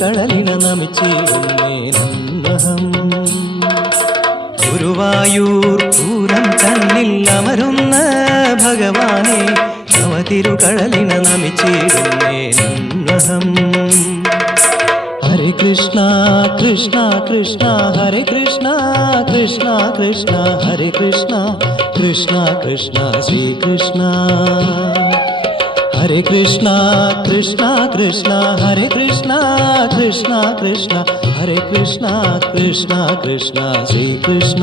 തിരുകടലിന നമിച്ചിടുന്നേ നന്നഹം. ഗുരുവായൂർ പൂരം തന്നിൽ അമരുന്ന ഭഗവാനെ നവ തിരുകടലിന നമിച്ചിടുന്നേ നന്നഹം. ഹരേ കൃഷ്ണ കൃഷ്ണ കൃഷ്ണ ഹരേ കൃഷ്ണ കൃഷ്ണ കൃഷ്ണ ഹരേ കൃഷ്ണ കൃഷ്ണ കൃഷ്ണ ശ്രീകൃഷ്ണ. ഹരേ കൃഷ്ണ കൃഷ്ണ കൃഷ്ണ ഹരേ കൃഷ്ണ കൃഷ്ണ കൃഷ്ണ ഹരേ കൃഷ്ണ കൃഷ്ണ കൃഷ്ണ ശ്രീകൃഷ്ണ.